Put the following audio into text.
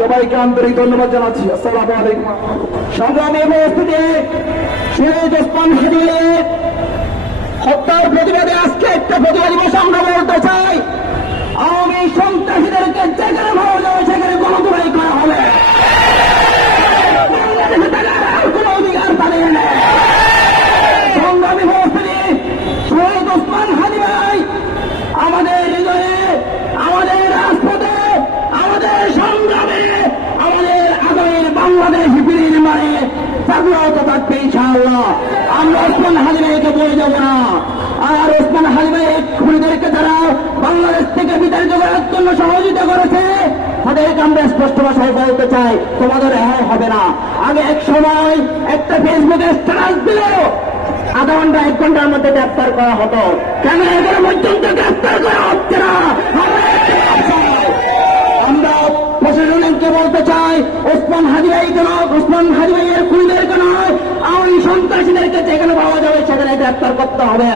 সবাইকে আন্তরিক ধন্যবাদ জানাচ্ছি। আসসালামু আলাইকুম। সংগ্রামী উপস্থিতি, শহীদ ওসমান হাদির হত্যার প্রতিবাদে আজকে একটা প্রতিবাদ দিবস আমরা বলতে চাই। আওয়ামী সন্ত্রাসীদেরকে যেখানে ভাবা যাবে সেখানে গণধোলাই করা হবে। বাংলাদেশে থাকার আর কোনো অধিকার তাদের নেই। সংগ্রামী উপস্থিতি, শহীদ ওসমান হাদি ভাই আমাদের হৃদয়ে, আমাদের রাজপথে, আমাদের সংগ্রামে, আমাদের আগামীর বাংলাদেশ বিনির্মাণে জাগ্রত থাকবে ইনশাআল্লাহ। আমরা ওসমান হাদি ভাইকে বলে যাব না। আর ওসমান হাদি ভাই খুনিদেরকে যারা বাংলাদেশ থেকে বিতাড়িত করার জন্য সহযোগিতা করেছে তাদেরকে আমরা স্পষ্ট ভাষায় বলতে চাই, তোমাদের রেহাই হবে না। আগে এক সময় একটা ফেসবুকে স্ট্যাটাস দিল আধা ঘন্টা 1 ঘন্টার মধ্যে গ্রেফতার করা হতো, কেন এগুলো পর্যন্ত গ্রেফতার করা হচ্ছে না? আমরা প্রশাসনকে বলতে চাই, ওসমান হাদি ভাইকে নয়, ওসমান হাদি ভাইয়ের খুনিদেরকে নয়, আওয়ামী সন্ত্রাসীদেরকে যেখানে পাওয়া যাবে সেখানে গ্রেফতার করতে হবে।